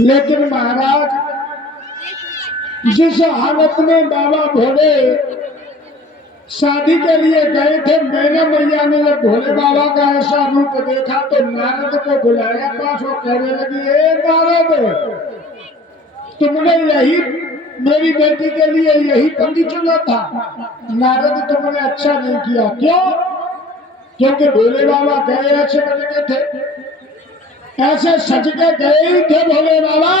लेकिन महाराज जिस हालत में बाबा भोले शादी के लिए गए थे, मैना मैया ने जब भोले बाबा का ऐसा रूप देखा तो नारद को बुलाया पास। वो कहने लगी, ए नारद, तुमने यही मेरी बेटी के लिए यही पंडित चुना था। नारद, तुमने अच्छा नहीं किया। क्यों? क्योंकि भोले बाबा गए ऐसे बन के थे, ऐसे सज के गए ही थे भोले बाबा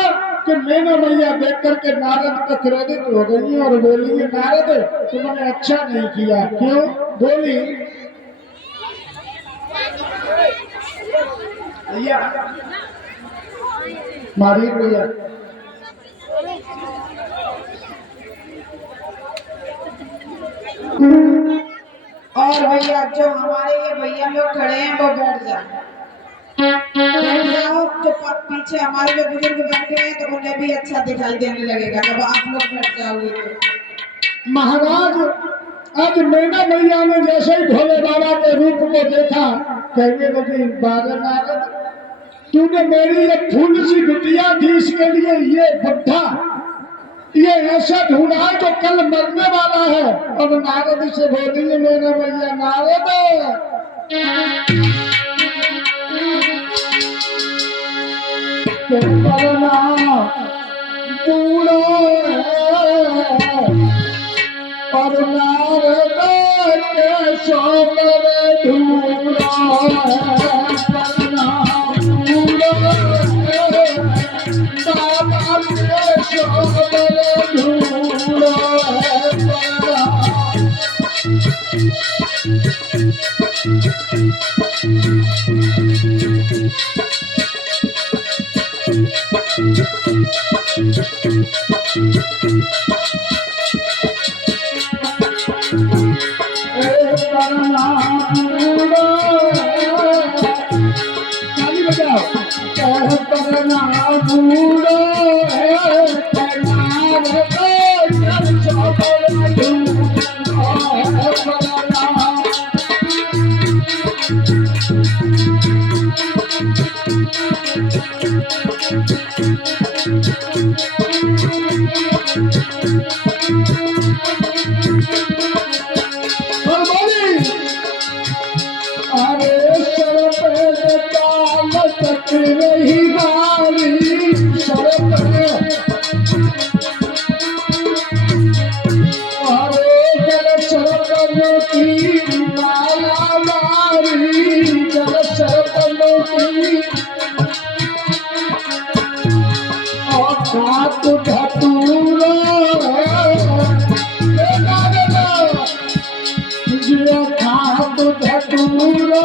कि मैना मैया देख करके नारद को क्रोधित हो गई और बोली, नारद तुमने अच्छा नहीं किया। क्यों? बोली, भैया मारी भैया और भैया जो हमारे ये भैया लोग खड़े हैं वो बैठ जाओ, जो पीछे हमारे जो बुजुर्ग बैठे हैं तो उन्हें भी अच्छा दिखाई देने लगेगा जब आप लोग बैठ जाओगे तो। महाराज आज मैना मैया ने जैसे ही भोले बाबा के रूप को देखा, कहने लगी, बाबा नारद, तूने मेरी ये फूल सी बिटिया थी, इसके लिए ये बुढ़ा ये ऐसा ढूंढा है जो कल मरने वाला है। और नारद से बोली, मैना मैया, नारद करना पूरा और नारद के शोकर ढूंढा करना पूरा बाबा के शोकर ढूंढा करना। ताली बजाओ। करना बूढ़ो है रही बारी शरत जल शरत की माला मारी, जल शरत की और खात धतूरा जो खात धतूरा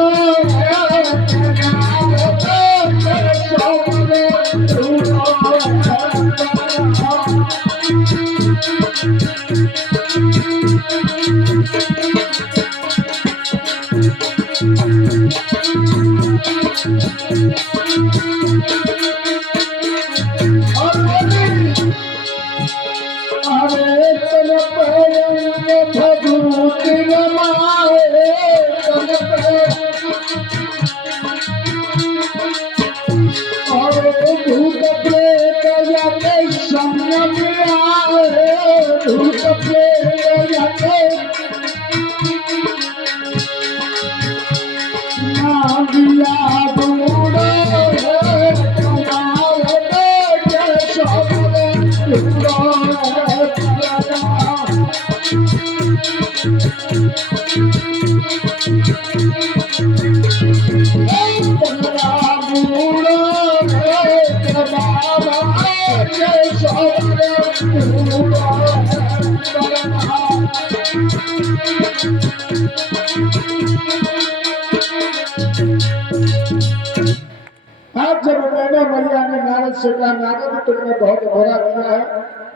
आज जब मैना मैया ने नारद से कहा, नारद तुमने बहुत बुरा किया है,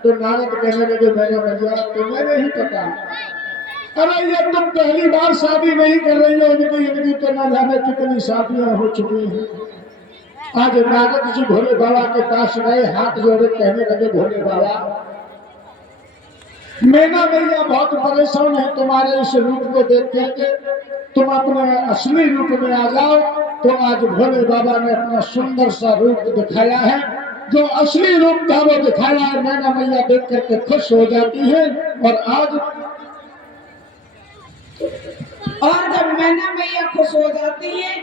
तो नारद कहने लगे, मैना मैया तुम्हें नहीं पता, अरे ये तुम पहली बार शादी नहीं कर रही हो, इनकी तो न जाने कितनी शादियां हो चुकी हैं। आज नारद जी भोले बाबा के पास गए, हाथ जोड़े, कहने लगे, भोले बाबा मैना मैया बहुत परेशान है तुम्हारे इस रूप को देख करके, तुम अपने असली रूप में आ जाओ। तो आज भोले बाबा ने अपना सुंदर सा रूप दिखाया है जो असली रूप था वो दिखाया है। मैना मैया देख करके खुश हो जाती है। और जब मैना मैया खुश हो जाती है,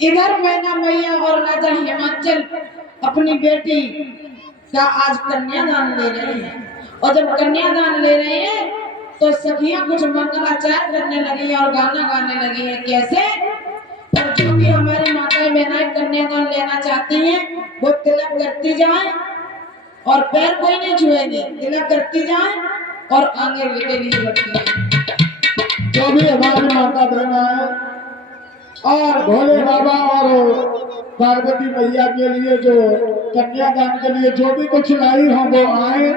इधर मैना मैया और राजा हिमाचल अपनी बेटी का आज कन्यादान ले रहे हैं। और जब कन्यादान ले रहे हैं तो सखियां कुछ मंगलाचार करने लगी और गाना गाने लगी है। कैसे? और जो भी हमारी माता बहनाएं कन्यादान लेना चाहती हैं वो तिलक करती जाए और पैर कोई नहीं छुएगी, तिलक करती जाए और आगे लेके लगती है। जो भी हमारी माता बहना है और भोले बाबा और पार्वती मैया के लिए जो कन्यादान के लिए जो भी कुछ लाई हो वो आए,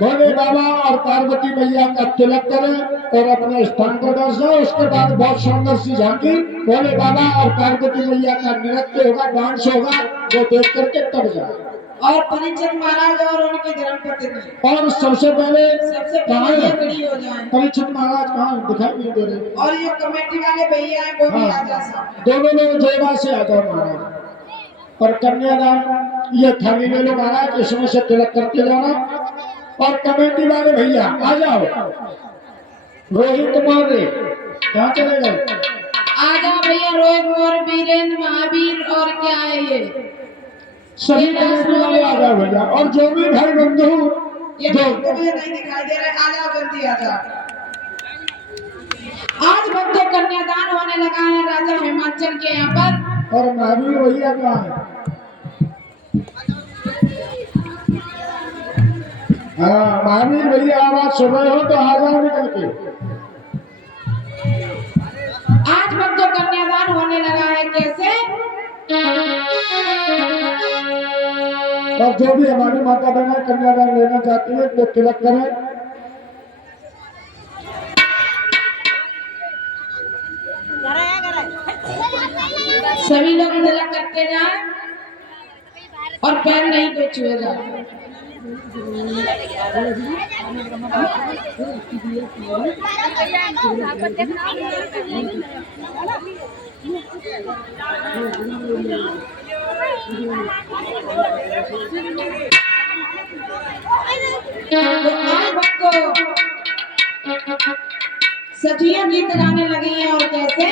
भोले बाबा और पार्वती मैया का तिलक करें और अपने स्थान को दर्शाए। उसके बाद बहुत सुंदर सी झांकी भोले बाबा और पार्वती मैया का नृत्य होगा, डांस होगा, वो देख करके तब जाए। और परीक्षित महाराज और उनके धर्मपत्नी और सबसे पहले पहले खड़ी हो जाए। परीक्षित महाराज कहाँ दिखाई नहीं दे रहे? और ये कमेटी वाले भैया है वो भी आ जाए। दोनों लोग जोड़ा से आ जाओ महाराज। और कन्यादान ये थाली ले लो महाराज, इसमें से तिलक करके जाना। और कमेटी वाले भैया आ जाओ। रोहित मौर्य कहाँ चले गए? आ जाओ भैया, रोहित मौर्य, वीरेंद्र, महावीर और क्या है ये सभी कमेटी वाले आ जाओ भैया। और जो भी भाई बंधु ये जो मुझे नहीं दिखाई दे रहे, आ जाओ जल्दी आ जाओ। आज बच्चों कन्यादान होने लगा है राजा हिमाचल के यहाँ पर। और महावीर भैया कहाँ है? हाँ महावीर भैया आवाज सुन रहे हो तो आ जाओ निकल के। आज बच्चों कन्यादान होने लगा है। कैसे? और जो भी हमारी माता बहना कन्यादान लेना चाहती है वो तिलक करें। सभी लोग तिलक करके जाए और पैर नहीं को छुएगा। सखियां गीत गाने लगी हैं। और कैसे?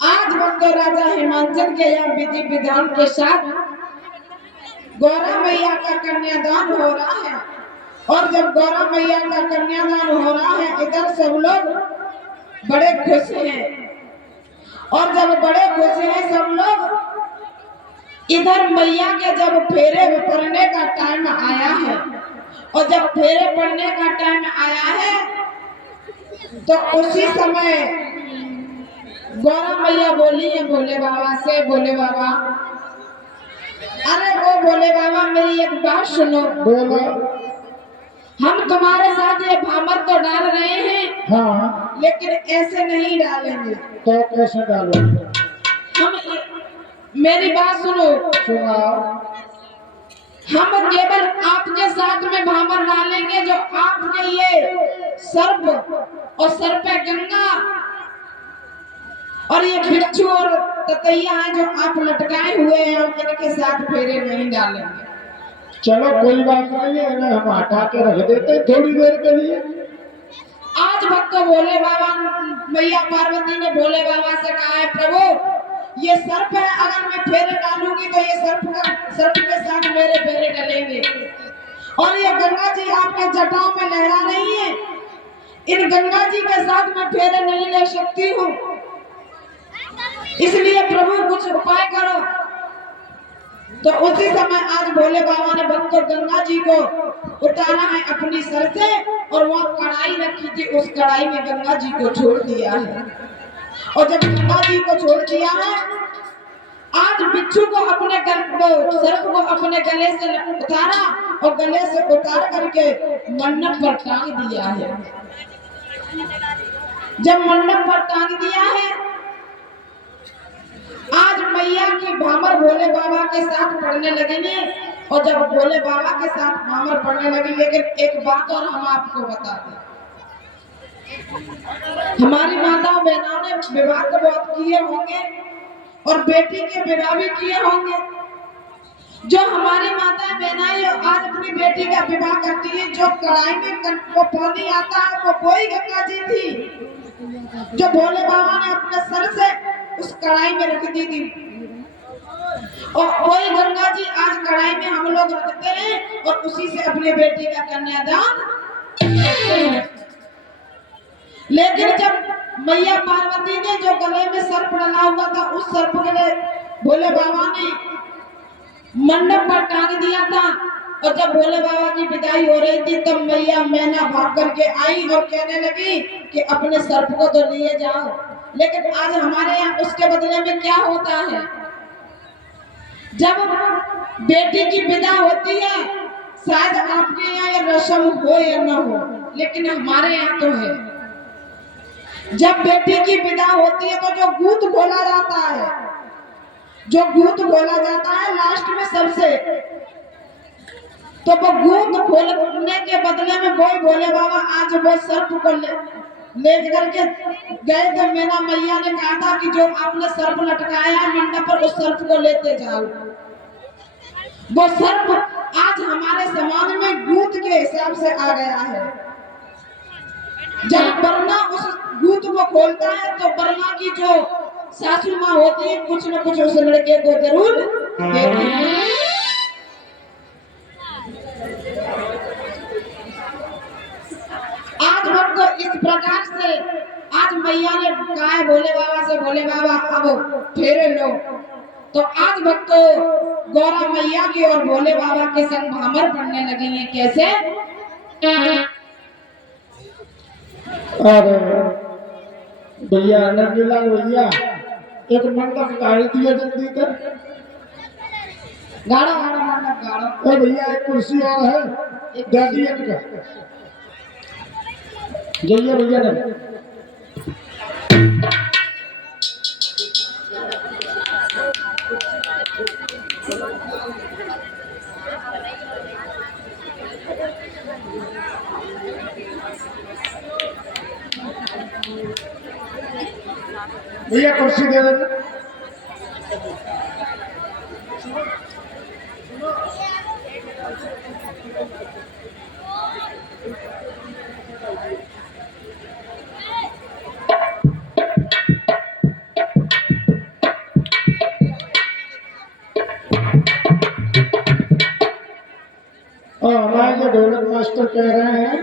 आज भक्त राजा हिमांचल के यहाँ विधि विधान के साथ गौरा मैया का कन्यादान हो रहा है। और जब गौरा मैया का कन्यादान हो रहा है, इधर सब लोग बड़े खुश हैं। और जब बड़े खुश हैं सब लोग, इधर मैया के जब फेरे पड़ने का टाइम आया है, और जब फेरे पड़ने का टाइम आया है, तो उसी समय गौरा मैया बोली है भोले बाबा से, बोले बाबा, अरे वो भोले बाबा मेरी एक बात सुनो। बोलो। हम तुम्हारे साथ ये भामर तो डाल रहे हैं, हाँ, लेकिन ऐसे नहीं डालेंगे। तो कैसे डालोगे? हम, मेरी बात सुनो। सुनाओ। हम केवल आपके साथ में भामर डालेंगे जो आपके ये सर्प और सर पे गंगा और ये बिच्छू और ततैया है जो आप लटकाए हुए हैं, हम इनके साथ फेरे नहीं डालेंगे। चलो कोई बात नहीं है, इन्हें हम हटा के रख देते हैं थोड़ी देर के लिए। आज भक्त भोले बाबा, मैया पार्वती ने भोले बाबा से कहा है, प्रभु ये सर्प है, अगर मैं फेरे डालूंगी तो ये सर्प के साथ मेरे फेरे डलेंगे। और ये गंगा जी आपके जटाओं में लहरा रही है, इन गंगा जी के साथ मैं फेरे नहीं ले सकती हूँ, इसलिए प्रभु कुछ उपाय करो। तो उसी समय आज भोले बाबा ने भक्त गंगा जी को उतारा है अपनी सर से, और वहाँ कढ़ाई रखी थी, उस कढ़ाई में गंगा जी को छोड़ दिया है। और जब गंगा जी को छोड़ दिया है, आज बिच्छू को अपने सर्प को अपने गले से उतारा और गले से उतार करके मंडप पर टांग दिया है। जब मंडप पर टांग दिया है, आज मैया की भामर भोले बाबा के साथ पढ़ने लगेंगे। और जब भोले बाबा के साथ भामर पढ़ने लगी, लेकिन एक बात और हम आपको बता दें, हमारी माताओं बहनों ने विवाह तो बहुत किए होंगे और बेटी के विवाह भी किए होंगे। जो हमारी माताएं बहनाएं आज अपनी बेटी का विवाह करती है, जो कढ़ाई में वो पानी आता है, वो वही गंगा जी थी जो भोले बाबा ने अपने सर से उस कढ़ाई में रख दी थी। और वही गंगा जी आज कढ़ाई में हम लोग रखते हैं और उसी से अपनी बेटी का कन्यादान करते हैं। लेकिन जब मैया पार्वती ने जो गले में सर्प डला हुआ था, उस सर्प के भोले बाबा ने मंडप पर टांग दिया था। और जब भोले बाबा की विदाई हो रही थी, तब मैया मैना भाग करके आई और कहने लगी कि अपने सर्प को तो लिए जाओ। लेकिन आज हमारे यहाँ उसके बदले में क्या होता है, जब बेटी की विदा होती है, शायद आपके यहाँ ये रस्म हो या न हो, लेकिन हमारे यहाँ तो है। जब बेटी की विदा होती है तो जो गूंथ बोला जाता है, जो गूंथ बोला जाता है लास्ट में सबसे, तो वो गूंथ खोलने के बदले में वही भोले बाबा आज वो सर्प को ले करके गए थे। मैना मैया ने कहा था कि जो आपने सर्प लटकाया है मंडप पर, उस सर्प को लेते जाओ। वो सर्प आज हमारे समाज में गूत के हिसाब से आ गया है। जब बरना उस गूत को खोलता है तो बरना की जो सासू माँ होती है कुछ न कुछ उस लड़के को जरूर देती है। आज हमको इस प्रकार से आज मैया ने कहा है भोले बाबा से, भोले बाबा अब फेरे लो। तो आज भक्तों गौरा मैया की और भोले बाबा के संग भामर पड़ने लगे हैं। कैसे? अरे भैया नंदलाल भैया एक मंडप गाड़ी दिया जल्दी कर। गाड़ो गाड़ो मंडप गाड़ो। ए भैया एक कुर्सी और है, एक दादी का जइए भैया ने। भैया कुर्सी दे देना। और हमारे जो ढोलक मास्टर कह रहे हैं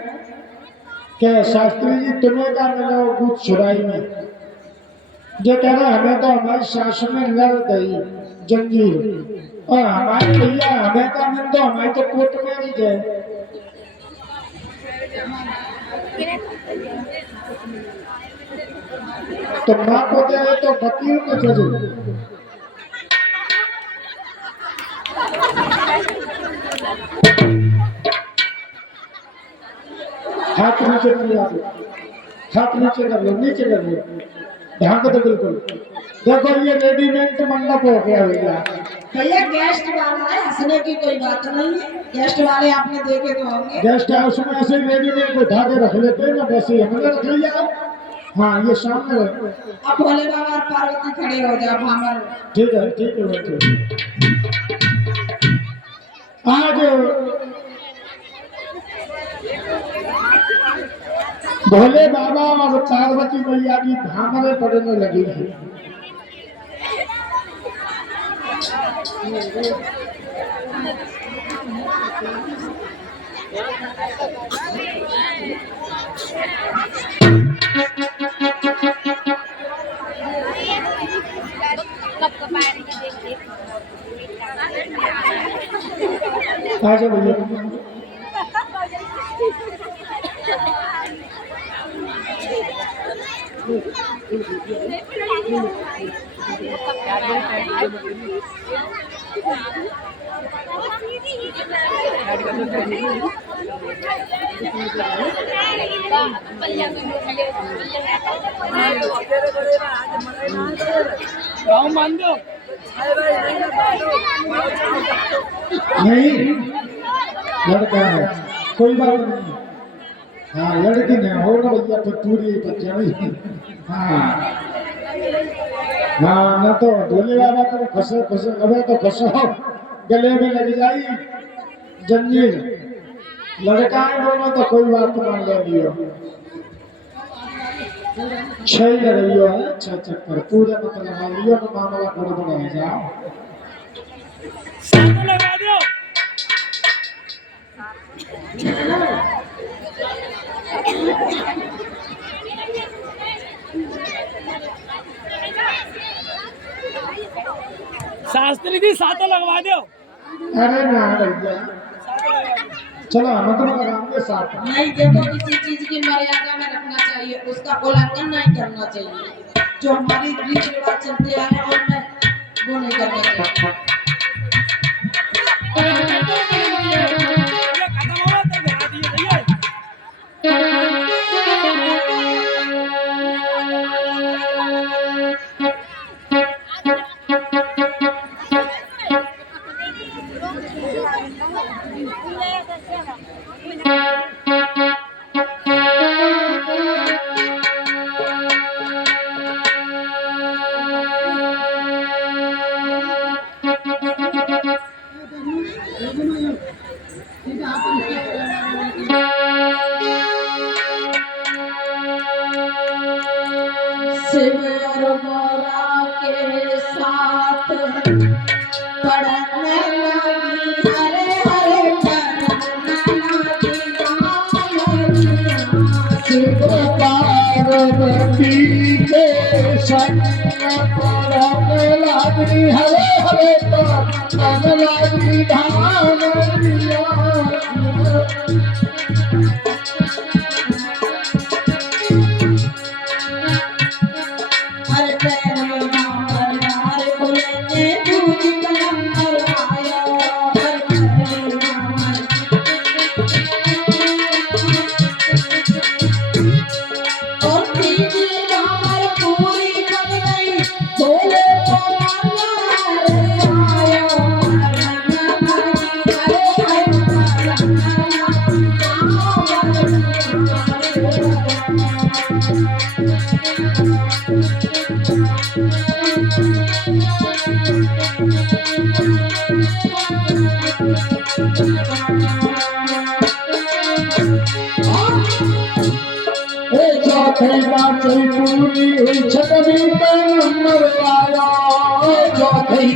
कि शास्त्री जी तुम्हें क्या मिला वो कुछ छुड़ाई में, जो कह रहे हमें तो हमारी सास में लड़ गई जंजीर, और हमारे भैया हमें का मिल तो हमारे तो कोर्ट में ही गए। तो माँ को दे तो वकील को जरूर। हाथ नीचे कर लो, हाथ नीचे कर लो, नीचे कर लो, ध्यान को तो बिल्कुल। देखो ये रेडीमेड मंडप हो गया भैया। भैया गेस्ट वाला है, हंसने की कोई बात नहीं है। गेस्ट वाले आपने देखे तो होंगे। गेस्ट हाउस में ऐसे रेडीमेड को उठा के रख लेते हैं ना, वैसे हमने रख लिया। हाँ ये सामने रखो। अब भोले बाबा और पार्वती खड़े हो जाओ भामर। ठीक है ठीक है ठीक है। आज भोले बाबा और पार्वती मैया की भामरे पड़ने लगी है। आजा भैया। नहीं लड़का है कोई बात नहीं। हाँ लड़की नहीं हो ना भैया तो पूरी बच्चा नहीं। हाँ हाँ ना तो भोले बाबा को खसो खसो अबे तो खसो गले में लग जाई जंजीर। लड़का है दोनों तो कोई बात मान ले लियो। छह लड़ियो है छह चक्कर पूरे मतलब मान लियो तो मामला गड़बड़ हो जाओ। लगा दो। शास्त्री जी साथ लगवा दो। अरे ना भैया चलो हम तो लगाएंगे साथ। नहीं देखो किसी चीज की मर्यादा में रखना चाहिए, उसका उल्लंघन नहीं करना चाहिए। जो हमारी रीति रिवाज चलते आए हैं उनमें वो नहीं करना चाहिए। साथ पढ़ने लगी हरे हरे शिव पार्वती के संग पढ़ने लगी हरे हरे पढ़ने लगी धाम लिया। हर पैर नाम हर बोलने दूध कलम आया हर पैर नाम और तीजी नाम पूरी बन गई बोले तो आया चौथी पूरी हुई छठवीं पे नंबर आया। चौथी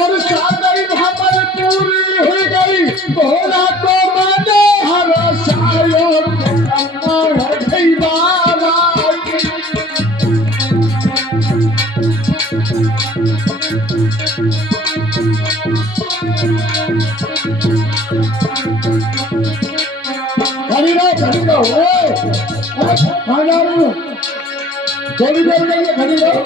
और सातवीं भंवर पूरी हुई गई भोला को माने हर सायो गई बाबा। खड़ी रहो कहाँ जा रही हो? थोड़ी देर के लिए खड़ी रहो।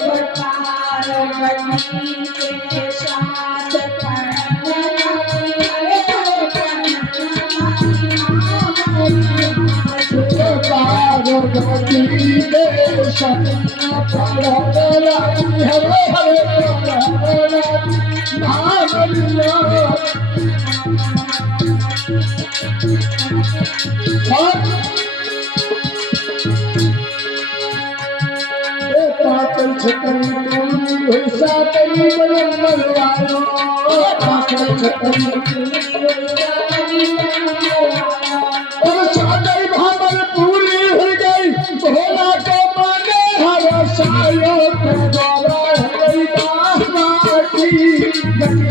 और सातवीं भंवर पूरी हुई गई भोला को माने हर सायो गई बाबा की।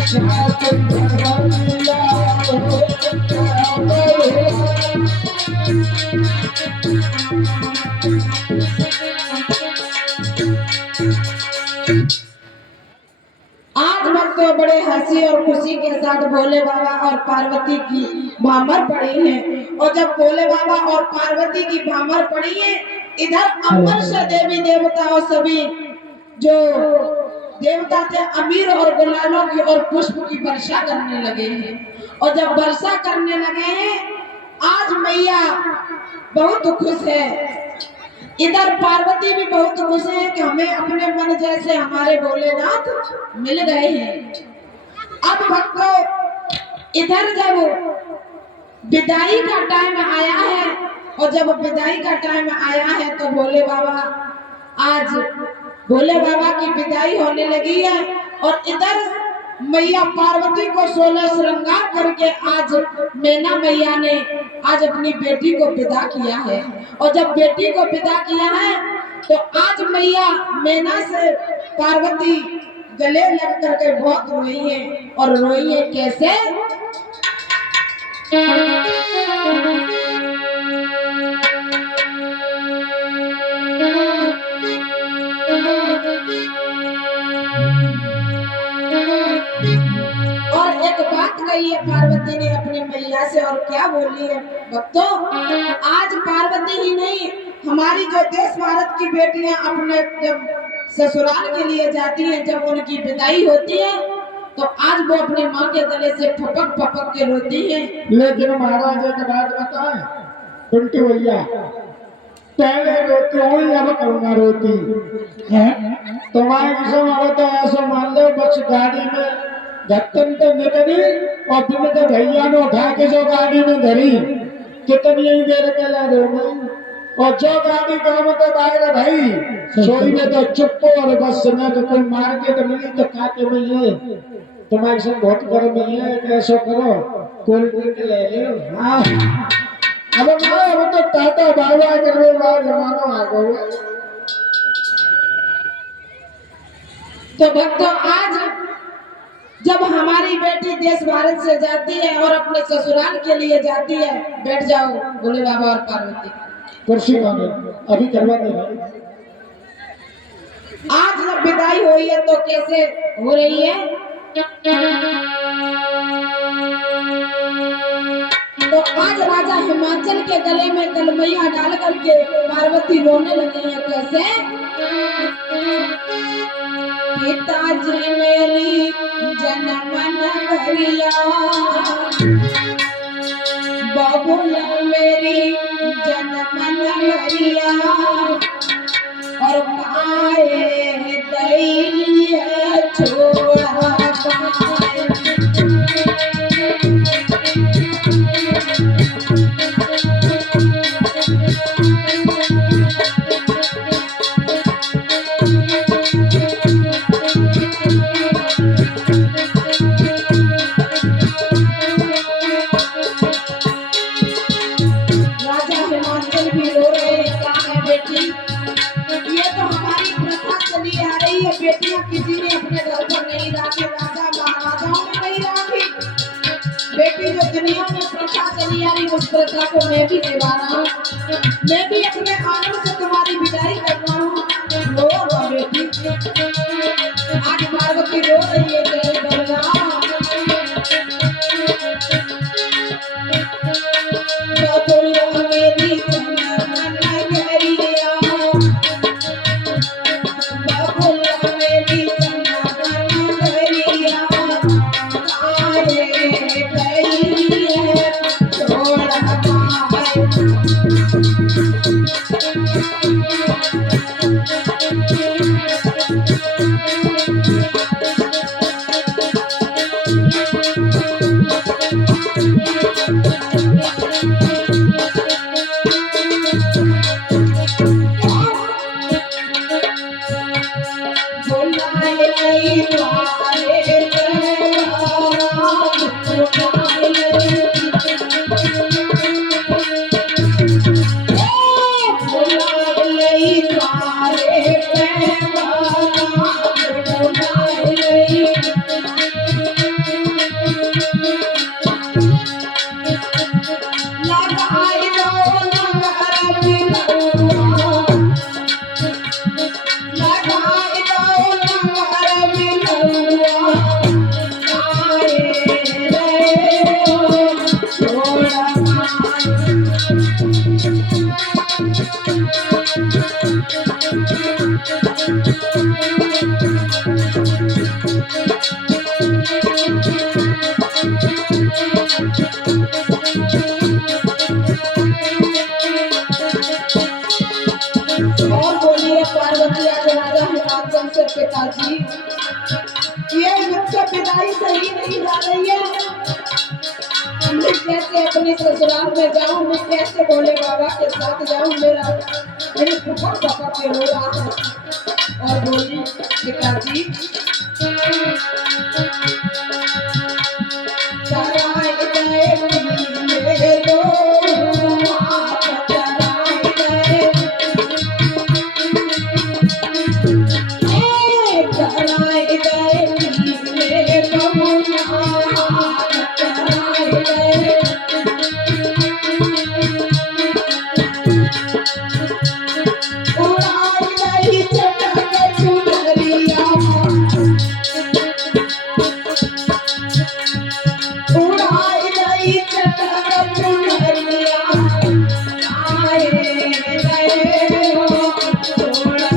सातवीं भंवर आज भक्तों बड़े हंसी और खुशी के साथ भोले बाबा और पार्वती की भामर पड़ी है। और जब भोले बाबा और पार्वती की भामर पड़ी है इधर अंबर से देवी देवता और सभी जो देवता थे अमीर और गुलालों की और पुष्प की वर्षा करने लगे हैं। और जब वर्षा करने लगे हैं आज मैया बहुत खुश है। इधर पार्वती भी बहुत खुश है कि हमें अपने मन जैसे हमारे भोलेनाथ मिल गए हैं। अब भक्तों इधर जब विदाई का टाइम आया है और जब विदाई का टाइम आया है तो भोले बाबा की विदाई होने लगी है। और इधर मैया पार्वती को 16 श्रृंगार करके आज मैना मैया ने आज अपनी बेटी को विदा किया है। और जब बेटी को विदा किया है तो आज मैया मैना से पार्वती गले लग करके बहुत रोई है। और रोई है कैसे? और एक बात कही है पार्वती ने अपनी मैया से और क्या बोली है भक्तों? आज पार्वती ही नहीं हमारी जो देश भारत की बेटियां अपने जब ससुराल के लिए जाती हैं जब उनकी विदाई होती है तो आज वो अपनी माँ के गले से फपक फपक के रोती है। लेकिन महाराज एक बात बताएं उल्टी भैया पहले रोती हुई अब करुणा रोती है। तुम्हारे किस्म अब तो ऐसा मान लो बस गाड़ी में धक्कन तो निकली और बिना तो भैया ने उठा के जो गाड़ी में धरी कितनी ही देर के लिए रोगी। और जो गाड़ी काम तो बाहर भाई सोई में तो चुप और बस में तो कोई मार्केट मिली तो खाते में ये तुम्हारे संग बहुत गर्मी है ऐसा करो कोल्ड ड्रिंक ले लो। हाँ अब ना अब तो टाटा बाय बाय करने वाला जमाना आ गया। तो भक्तों, आज जब हमारी बेटी देश भारत से जाती है और अपने ससुराल के लिए जाती है, बैठ जाओ भोले बाबा और पार्वती। कुर्सी मांगे अभी करवा दे भाई। आज जब विदाई हुई है तो कैसे हो रही है? तो आज राजा हिमाचल के गले में कलमैया डाल करके पार्वती रोने लगी है। कैसे? पिताजी मेरी जन्म नगरिया, बबुला मेरी जन्म नगरिया, और पाए गई है छोड़ा पाए। राजा हिमाचल भी रो रहे हैं। कहा है बेटी, ये तो हमारी प्रथा चली आ रही है, बेटियां किसी ने अपने घर पर नहीं राखी, राजा महाराजाओं में नहीं राखी। बेटी जो दुनिया में प्रथा चली आ रही, उस प्रथा को मैं भी निभा रहा हूँ। मैं भी अपने आनंद से तुम्हारी विदाई कर रहा हूँ। रो बेटी। आज पार्वती रो रही है। जय बलराम। बबुला मेरी जन्म नगरिया, बबुला मेरी जन्म नगरिया, आए गई है छोड़ा पाए। बुलाए नहीं द्वारे और बोलिए पार्वती आज राजा हिमाचल से, पिताजी ये मुझसे विदाई सही नहीं जा रही है। मैं कैसे अपने ससुराल में जाऊं, मैं कैसे भोले बाबा के साथ जाऊं? मेरी फुफड़ पकड़ के रो रहा है। और बोली पिताजी कराए गए मेरे दो हाथ, कराए गए कराए गए मेरे बबुला हाथ, कराए गए उड़ाई गई चटक चुनरिया, उड़ाई गई चटक चुनरिया, आए गए हो छोड़ा।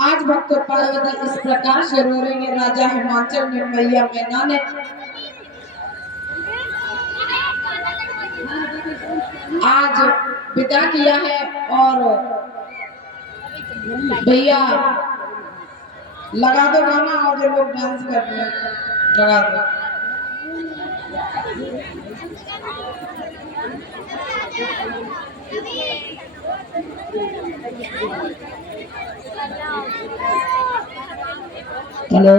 आज भक्त पार्वती इस प्रकार से रो रही है। राजा हिमाचल में मैया मैना ने आज विदा किया है। और भैया लगा दो गाना और जो लोग डांस कर रहे हैं लगा दो। हेलो